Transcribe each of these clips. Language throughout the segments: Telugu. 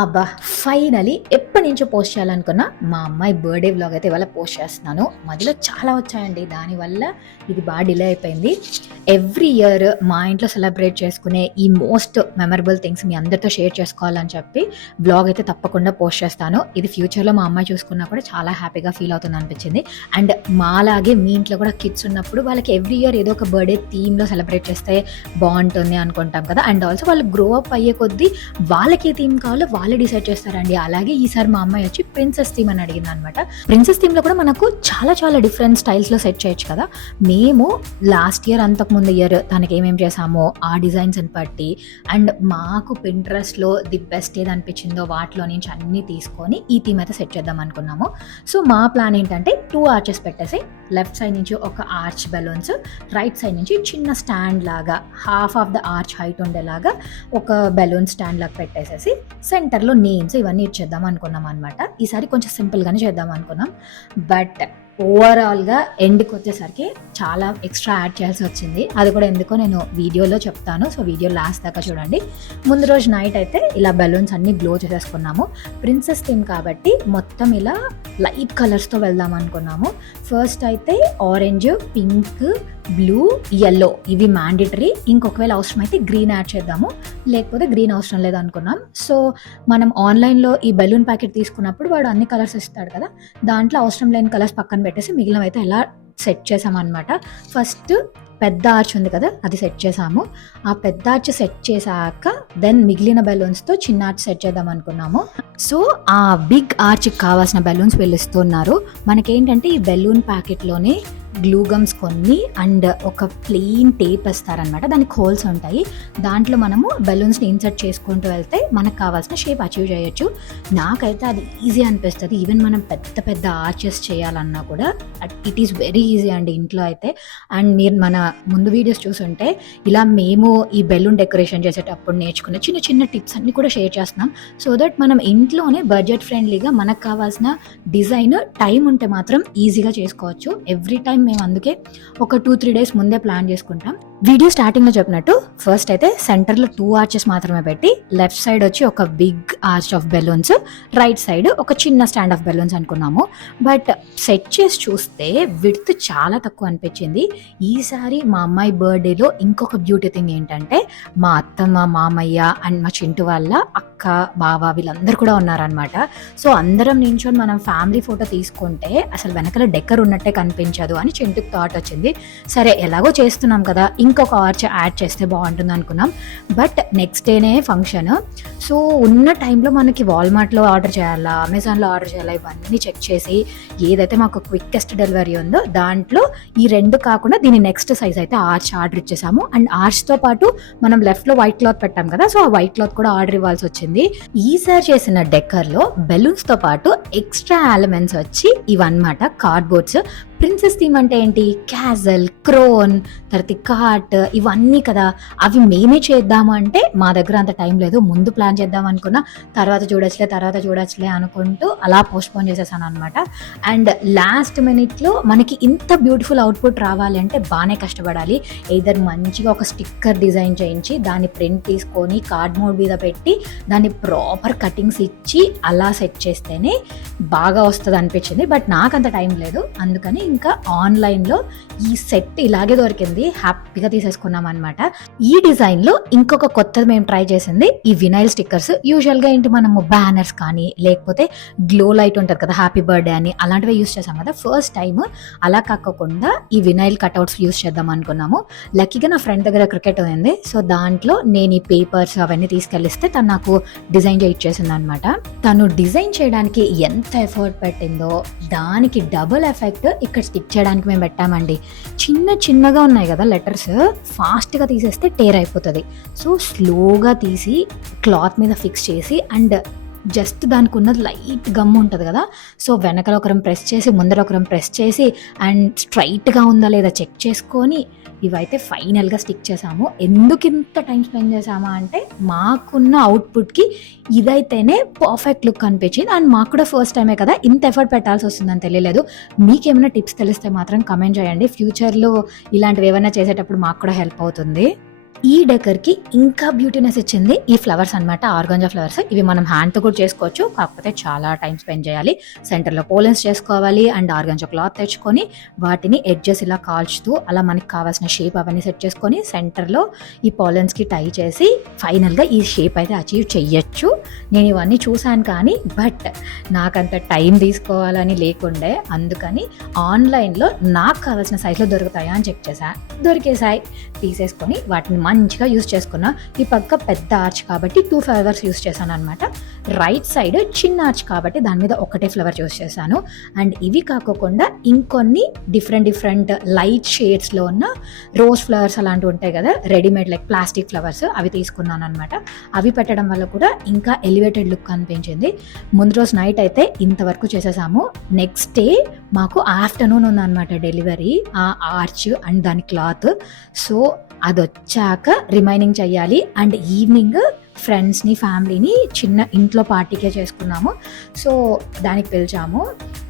అబ్బా! ఫైనలీ ఎప్పటినుంచో పోస్ట్ చేయాలనుకున్న మా అమ్మాయి బర్త్‌డే వ్లాగ్ అయితే ఇవాళ పోస్ట్ చేస్తున్నాను. మధ్యలో చాలా వచ్చాయండి. దానివల్ల ఇది డిలే అయిపోయింది. ఎవ్రీ ఇయర్ మా ఇంట్లో సెలబ్రేట్ చేసుకునే ఈ మోస్ట్ మెమరబుల్ థింగ్స్ మీ అందరితో షేర్ చేసుకోవాలని చెప్పి వ్లాగ్ అయితే తప్పకుండా పోస్ట్ చేస్తాను. ఇది ఫ్యూచర్‌లో మా అమ్మాయి చూసుకున్నా కూడా చాలా హ్యాపీగా ఫీల్ అవుతుంది అనిపించింది. అండ్ మాలాగే మీ ఇంట్లో కూడా కిడ్స్ ఉన్నప్పుడు వాళ్ళకి ఎవ్రీ ఇయర్ ఏదో ఒక బర్త్‌డే థీమ్‌లో సెలబ్రేట్ చేస్తే బావుంటుంది అనుకుంటాం కదా! అండ్ ఆల్సో వాళ్ళు గ్రో అప్ అయ్యే కొద్దీ వాళ్ళకి ఏ థీమ్ కావాలో వాళ్ళే డిసైడ్ చేస్తారండి. అలాగే ఈసారి మా అమ్మాయి వచ్చి ప్రిన్సెస్ థీమ్ అని అడిగింది అనమాట. ప్రిన్సెస్ థీమ్ లో కూడా మనకు చాలా డిఫరెంట్ స్టైల్స్ లో సెట్ చేయొచ్చు కదా. మేము లాస్ట్ ఇయర్ అంతకుముందు ఇయర్ తనకి ఏమేమి చేసామో ఆ డిజైన్స్ అని బట్టి అండ్ మాకు పింట్రెస్ట్ లో ది బెస్ట్ ఏది అనిపించిందో వాటిలో నుంచి అన్ని తీసుకొని ఈ థీమ్ అయితే సెట్ చేద్దాం అనుకున్నాము. సో మా ప్లాన్ ఏంటంటే 2 ఆర్చెస్ పెట్టేసి లెఫ్ట్ సైడ్ నుంచి ఒక ఆర్చ్ బెలూన్స్, రైట్ సైడ్ నుంచి చిన్న స్టాండ్ లాగా half of the arch height ఉండేలాగా ఒక బెలూన్ స్టాండ్ లాగా పెట్టేసేసి సెంటర్లో నేమ్స్ ఇవన్నీ ఇచ్చేద్దాం అనుకున్నాం అనమాట. ఈసారి కొంచెం సింపుల్గానే చేద్దాం అనుకున్నాం. బట్ ఓవరాల్గా ఎండ్కి వచ్చేసరికి చాలా ఎక్స్ట్రా యాడ్ చేయాల్సి వచ్చింది. అది కూడా ఎందుకో నేను వీడియోలో చెప్తాను. సో వీడియో లాస్ట్ దాకా చూడండి. ముందు రోజు నైట్ అయితే ఇలా బెలూన్స్ అన్ని గ్లో చేసేసుకున్నాము. ప్రిన్సెస్ థీమ్ కాబట్టి మొత్తం ఇలా లైట్ కలర్స్తో వెళ్దాం అనుకున్నాము. ఫస్ట్ అయితే ఆరెంజ్, పింక్, బ్లూ, యెల్లో ఇవి మ్యాండేటరీ. ఇంకొకవేళ అవసరం అయితే గ్రీన్ యాడ్ చేద్దాము, లేకపోతే గ్రీన్ అవసరం లేదు అనుకున్నాం. సో మనం ఆన్లైన్లో ఈ బెలూన్ ప్యాకెట్ తీసుకున్నప్పుడు వాడు అన్ని కలర్స్ ఇస్తాడు కదా, దాంట్లో అవసరం లేని కలర్స్ పక్కన పెట్టేసి మిగిలినవి అయితే ఎలా సెట్ చేసామన్నమాట. ఫస్ట్ పెద్ద ఆర్చ్ ఉంది కదా, అది సెట్ చేసాము. ఆ పెద్ద ఆర్చ్ సెట్ చేశాక దెన్ మిగిలిన బెలూన్స్తో చిన్న ఆర్చ్ సెట్ చేద్దాం అనుకున్నాము. సో ఆ బిగ్ ఆర్చ్కి కావాల్సిన బెలూన్స్ వీళ్ళు ఇస్తున్నారు. మనకేంటంటే ఈ బెలూన్ ప్యాకెట్లోనే గ్లూ గమ్స్ కొన్ని అండ్ ఒక ప్లెయిన్ టేప్ ఇస్తారనమాట. దానికి హోల్స్ ఉంటాయి. దాంట్లో మనము బెలూన్స్ని ఇన్సర్ట్ చేసుకుంటూ వెళ్తే మనకు కావాల్సిన షేప్ అచీవ్ చేయొచ్చు. నాకైతే అది ఈజీ అనిపిస్తుంది. ఈవెన్ మనం పెద్ద ఆర్చెస్ చేయాలన్నా కూడా ఇట్ ఈస్ వెరీ ఈజీ అండి ఇంట్లో అయితే. అండ్ మీరు మన ముందు వీడియోస్ చూసుంటే ఇలా మేము ఈ బెలూన్ డెకరేషన్ చేసేటప్పుడు నేర్చుకున్న చిన్న టిప్స్ అన్ని కూడా షేర్ చేస్తున్నాం. సో దట్ మనం ఇంట్లోనే బడ్జెట్ ఫ్రెండ్లీగా మనకు కావాల్సిన డిజైన్ టైం ఉంటే మాత్రం ఈజీగా చేసుకోవచ్చు. ఎవ్రీ టైం మేము అందుకే ఒక 2-3 డేస్ ముందే ప్లాన్ చేసుకుంటాం. వీడియో స్టార్టింగ్లో చెప్పినట్టు ఫస్ట్ అయితే సెంటర్లో 2 ఆర్చెస్ మాత్రమే పెట్టి లెఫ్ట్ సైడ్ వచ్చి ఒక big arch of balloons, right side ఒక చిన్న స్టాండ్ ఆఫ్ బెలూన్స్ అనుకున్నాము. బట్ సెట్ చేసి చూస్తే విడ్త్ చాలా తక్కువ అనిపించింది. ఈసారి మా అమ్మాయి బర్త్డేలో ఇంకొక బ్యూటీ థింగ్ ఏంటంటే మా అత్తమ్మ, మామయ్య అండ్ మా చింటు వాళ్ళ అక్క, బావ వీళ్ళందరూ కూడా ఉన్నారనమాట. సో అందరం నించొని మనం ఫ్యామిలీ ఫోటో తీసుకుంటే అసలు వెనకాల డెకర్ ఉన్నట్టే కనిపించదు అని చింటుకు థాట్ వచ్చింది. సరే ఎలాగో చేస్తున్నాం కదా, ఇంకొక ఆర్చ్ యాడ్ చేస్తే బాగుంటుంది అనుకున్నాం. బట్ నెక్స్ట్ డేనే ఫంక్షన్. సో ఉన్న టైంలో మనకి వాల్మార్ట్లో ఆర్డర్ చేయాలా, అమెజాన్లో ఆర్డర్ చేయాలా, ఇవన్నీ చెక్ చేసి ఏదైతే మాకు క్విక్కెస్ట్ డెలివరీ ఉందో దాంట్లో ఈ 2 కాకుండా దీని నెక్స్ట్ సైజ్ అయితే ఆర్చ్ ఆర్డర్ ఇచ్చేసాము. అండ్ ఆర్చ్తో పాటు మనం లెఫ్ట్లో వైట్ క్లాత్ పెట్టాం కదా, సో ఆ వైట్ క్లాత్ కూడా ఆర్డర్ ఇవ్వాల్సి వచ్చింది. ఈసారి చేసిన డెకర్లో బెలూన్స్తో పాటు ఎక్స్ట్రా ఎలిమెంట్స్ వచ్చి ఇవన్నమాట కార్డ్బోర్డ్స్. ప్రిన్సెస్ థీమ్ అంటే ఏంటి, క్యాజల్, క్రోన్, తర్వాత కార్ట్ ఇవన్నీ కదా, అవి మేమే చేద్దాము అంటే మా దగ్గర అంత టైం లేదు. ముందు ప్లాన్ చేద్దాం అనుకున్నా, తర్వాత చూడొచ్చులే అనుకుంటూ అలా పోస్ట్పోన్ చేసేసాను అనమాట. అండ్ లాస్ట్ మినిట్లో మనకి ఇంత బ్యూటిఫుల్ అవుట్పుట్ రావాలి అంటే బాగానే కష్టపడాలి. ఏదర్ మంచిగా ఒక స్టిక్కర్ డిజైన్ చేయించి దాన్ని ప్రింట్ తీసుకొని కార్డ్ మోడ్ మీద పెట్టి దాన్ని ప్రాపర్ కటింగ్స్ ఇచ్చి అలా సెట్ చేస్తేనే బాగా వస్తుంది అనిపించింది. బట్ నాకు అంత టైం లేదు, అందుకని ఇంకా ఆన్లైన్లో ఈ సెట్ ఇలాగే దొరికింది, హ్యాపీగా తీసేసుకున్నాం అనమాట. ఈ డిజైన్లో ఇంకొక కొత్తది మేము ట్రై చేసింది ఈ వినైల్ స్టిక్కర్స్. యూజువల్గా ఏంటి మనము బ్యానర్స్ కానీ లేకపోతే గ్లో లైట్ ఉంటుంది కదా హ్యాపీ బర్త్డే అని, అలాంటివి యూస్ చేసాం కదా. ఫస్ట్ టైం అలా కాకుండా ఈ వినైల్ కట్అవుట్స్ యూస్ చేద్దాం అనుకున్నాము. లక్కీగా నా ఫ్రెండ్ దగ్గర క్రికెట్ ఉంది, సో దాంట్లో నేను ఈ పేపర్స్ అవన్నీ తీసుకెళ్ళిస్తే తను నాకు డిజైన్ చేయించేసింది అనమాట. తను డిజైన్ చేయడానికి ఎంత ఎఫర్ట్ పెట్టిందో దానికి డబుల్ ఎఫెక్ట్ ఇక్కడ స్టిక్ చేయడానికి మేము పెట్టామండి. చిన్నగా ఉన్నాయి కదా లెటర్స్, ఫాస్ట్గా తీసేస్తే టేర్ అయిపోతుంది. సో స్లోగా తీసి క్లాత్ మీద ఫిక్స్ చేసి అండ్ జస్ట్ దానికి ఉన్నది లైట్ గమ్ ఉంటుంది కదా, సో వెనకాల ఒకరం ప్రెస్ చేసి ముందర ఒకరం ప్రెస్ చేసి అండ్ స్ట్రైట్గా ఉందా లేదా చెక్ చేసుకొని ఇవైతే ఫైనల్గా స్టిక్ చేసాము. ఎందుకు ఇంత టైం స్పెండ్ చేసామా అంటే మాకున్న అవుట్పుట్కి ఇదైతేనే పర్ఫెక్ట్ లుక్ అనిపించింది. అండ్ మాకు కూడా ఫస్ట్ టైమే కదా ఇంత ఎఫర్ట్ పెట్టాల్సి వస్తుందని తెలియలేదు. మీకేమైనా టిప్స్ తెలిస్తే మాత్రం కమెంట్ చేయండి. ఫ్యూచర్లో ఇలాంటివి ఏమైనా చేసేటప్పుడు మాకు కూడా హెల్ప్ అవుతుంది. ఈ డెకర్కి ఇంకా బ్యూటీనెస్ ఇచ్చింది ఈ ఫ్లవర్స్ అన్నమాట, ఆర్గాంజా ఫ్లవర్స్. ఇవి మనం హ్యాండ్తో కూడా చేసుకోవచ్చు, కాకపోతే చాలా టైం స్పెండ్ చేయాలి. సెంటర్లో పోలెన్స్ చేసుకోవాలి అండ్ ఆర్గాంజా క్లాత్ తెచ్చుకొని వాటిని ఎడ్జెస్ ఇలా కాల్చుతూ అలా మనకి కావాల్సిన షేప్ అవన్నీ సెట్ చేసుకొని సెంటర్లో ఈ పోలెన్స్కి టై చేసి ఫైనల్గా ఈ షేప్ అయితే అచీవ్ చెయ్యొచ్చు. నేను ఇవన్నీ చూశాను కానీ బట్ నాకంత టైం తీసుకోవాలని లేకుండే, అందుకని ఆన్లైన్లో నాకు కావాల్సిన సైజులో దొరుకుతాయా అని చెక్ చేశా. దొరికేసాయి, తీసేసుకొని వాటిని మంచిగా యూస్ చేసుకున్నా. ఈ పక్క పెద్ద ఆర్చ్ కాబట్టి 2 ఫ్లవర్స్ యూస్ చేశాను అనమాట. రైట్ సైడ్ చిన్న ఆర్చ్ కాబట్టి దాని మీద ఒకటే ఫ్లవర్ యూస్ చేశాను. అండ్ ఇవి కాకుండా ఇంకొన్ని డిఫరెంట్ లైట్ షేడ్స్లో ఉన్న రోజ్ ఫ్లవర్స్ అలాంటివి ఉంటాయి కదా, రెడీమేడ్ లైక్ ప్లాస్టిక్ ఫ్లవర్స్, అవి తీసుకున్నాను అనమాట. అవి పెట్టడం వల్ల కూడా ఇంకా ఎలివేటెడ్ లుక్ అనిపించింది. ముందు రోజు నైట్ అయితే ఇంతవరకు చేసేసాము. నెక్స్ట్ డే మాకు ఆఫ్టర్నూన్ ఉందన్నమాట డెలివరీ, ఆ ఆర్చ్ అండ్ దాని క్లాత్. సో అది వచ్చాక రిమైనింగ్ చెయ్యాలి. అండ్ ఈవినింగ్ ఫ్రెండ్స్ని ఫ్యామిలీని చిన్న ఇంట్లో పార్టీకే చేసుకున్నాము. సో దానికి పిలిచాము.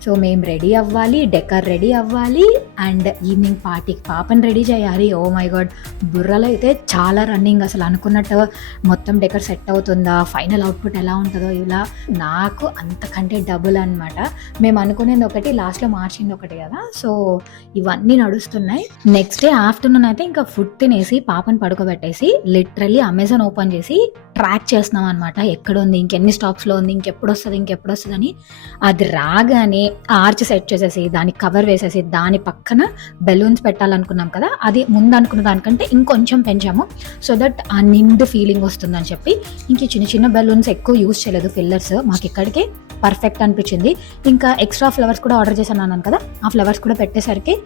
సో మేము రెడీ అవ్వాలి, డెకర్ రెడీ అవ్వాలి అండ్ ఈవినింగ్ పార్టీకి పాపని రెడీ చేయాలి. ఓ మై గాడ్, బుర్రలో అయితే చాలా రన్నింగ్. అసలు అనుకున్నట్టు మొత్తం డెకర్ సెట్ అవుతుందా, ఫైనల్ అవుట్పుట్ ఎలా ఉంటుందో, ఇలా నాకు అంతకంటే డబుల్ అనమాట. మేము అనుకునేది ఒకటి, లాస్ట్లో మార్చింది ఒకటి కదా. సో ఇవన్నీ నడుస్తున్నాయి. నెక్స్ట్ డే ఆఫ్టర్నూన్ అయితే ఇంకా ఫుడ్ తినేసి పాపని పడుకోబెట్టేసి లిటరల్లీ అమెజాన్ ఓపెన్ చేసి ట్రాక్ చేస్తున్నాం అనమాట. ఎక్కడుంది, ఇంకెన్ని స్టాప్స్లో ఉంది, ఇంకెప్పుడు వస్తుంది అని. అది రాగానే ఆర్చ్ సెట్ చేసేసి దానికి కవర్ వేసేసి దాని పక్కన బెలూన్స్ పెట్టాలనుకున్నాం కదా, అది ముందు అనుకున్న దానికంటే ఇంకొంచెం పెంచాము సో దట్ ఆ నిండు ఫీలింగ్ వస్తుందని చెప్పి. ఇంక చిన్న బెలూన్స్ ఎక్కువ యూజ్ చేయలేదు, ఫిల్లర్స్ మాకు ఇక్కడికే పర్ఫెక్ట్ అనిపించింది. ఇంకా ఎక్స్ట్రా ఫ్లవర్స్ కూడా ఆర్డర్ చేశాను అన్నాను కదా, ఆ ఫ్లవర్స్ కూడా పెట్టేసరికి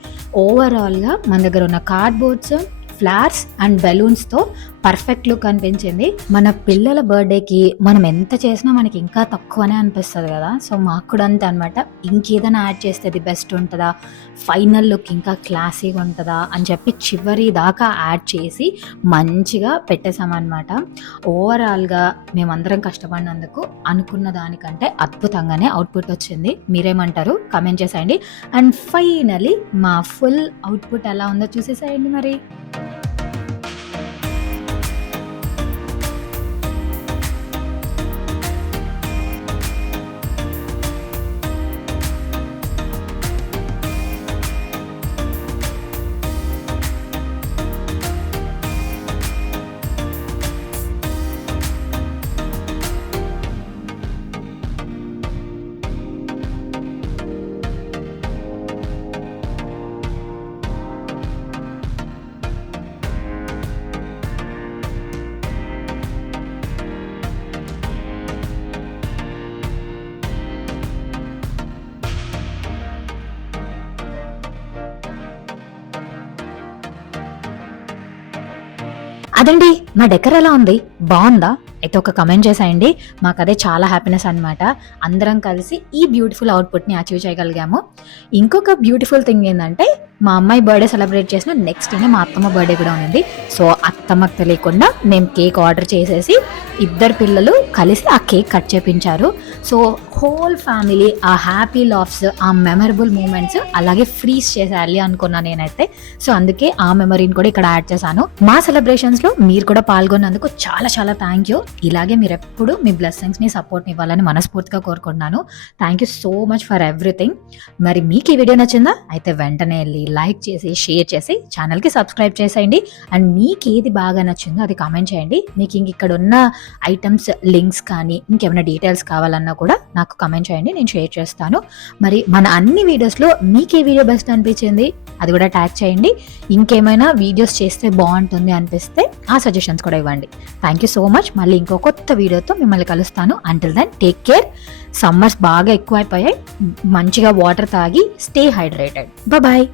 ఓవరాల్గా మన దగ్గర ఉన్న కార్డ్బోర్డ్స్, ఫ్లవర్స్ అండ్ బెలూన్స్తో పర్ఫెక్ట్ లుక్ అనిపించింది. మన పిల్లల బర్త్డేకి మనం ఎంత చేసినా మనకి ఇంకా తక్కువనే అనిపిస్తుంది కదా. సో మాకు కూడా అంతే అనమాట. ఇంకేదైనా యాడ్ చేస్తే ది బెస్ట్ ఉంటుందా, ఫైనల్ లుక్ ఇంకా క్లాసీగా ఉంటుందా అని చెప్పి చివరి దాకా యాడ్ చేసి మంచిగా పెట్టేసామన్నమాట. ఓవరాల్గా మేమందరం కష్టపడినందుకు అనుకున్న దానికంటే అద్భుతంగానే అవుట్పుట్ వచ్చింది. మీరేమంటారు కమెంట్ చేసేయండి. అండ్ ఫైనలీ మా ఫుల్ అవుట్పుట్ ఎలా ఉందో చూసేసేయండి మరి. అదండి మా డెకర్ ఎలా ఉంది, బాగుందా? అయితే ఒక కమెంట్ చేసేయండి. మాకు అదే చాలా హ్యాపీనెస్ అనమాట. అందరం కలిసి ఈ బ్యూటిఫుల్ అవుట్పుట్ని అచీవ్ చేయగలిగాము. ఇంకొక బ్యూటిఫుల్ థింగ్ ఏంటంటే మా అమ్మాయి బర్త్డే సెలబ్రేట్ చేసిన నెక్స్ట్ డేనే మా అత్తమ్మ బర్త్డే కూడా ఉంది. సో అత్తమ్మకు తెలియకుండా మేము కేక్ ఆర్డర్ చేసేసి ఇద్దరు పిల్లలు కలిసి ఆ కేక్ కట్ చేపించారు. సో హోల్ ఫ్యామిలీ ఆ హ్యాపీ లాఫ్స్, ఆ మెమరబుల్ మూమెంట్స్ అలాగే ఫ్రీజ్ చేసేయాలి అనుకున్నా నేనైతే. సో అందుకే ఆ మెమరీని కూడా ఇక్కడ యాడ్ చేశాను. మా సెలబ్రేషన్స్లో మీరు కూడా పాల్గొన్నందుకు చాలా చాలా థ్యాంక్ యూ. ఇలాగే మీరు ఎప్పుడు మీ బ్లెస్సింగ్స్ని సపోర్ట్ని ఇవ్వాలని మనస్ఫూర్తిగా కోరుకుంటున్నాను. Thank you so much for everything. మరి మీకు ఈ వీడియో నచ్చిందా? అయితే వెంటనే వెళ్ళి లైక్ చేసి షేర్ చేసి ఛానల్కి సబ్స్క్రైబ్ చేసేయండి. అండ్ మీకు ఏది బాగా నచ్చిందో అది కామెంట్ చేయండి. మీకు ఇక్కడ ఉన్న ఐటమ్స్ లింక్స్ కానీ ఇంకేమైనా డీటెయిల్స్ కావాలన్నా కూడా నాకు కామెంట్ చేయండి, నేను షేర్ చేస్తాను. మరి మన అన్ని వీడియోస్లో మీకు ఏ వీడియో బెస్ట్ అనిపించింది అది కూడా ట్యాగ్ చేయండి. ఇంకేమైనా వీడియోస్ చేస్తే బాగుంటుంది అనిపిస్తే ఆ సజెషన్స్ కూడా ఇవ్వండి. Thank you so much. మళ్ళీ ఇంకో కొత్త వీడియోతో మిమ్మల్ని కలుస్తాను. Until then take care. Summers బాగా ఎక్కువైపోయాయి, మంచిగా వాటర్ తాగి స్టే హైడ్రేటెడ్. బాయ్.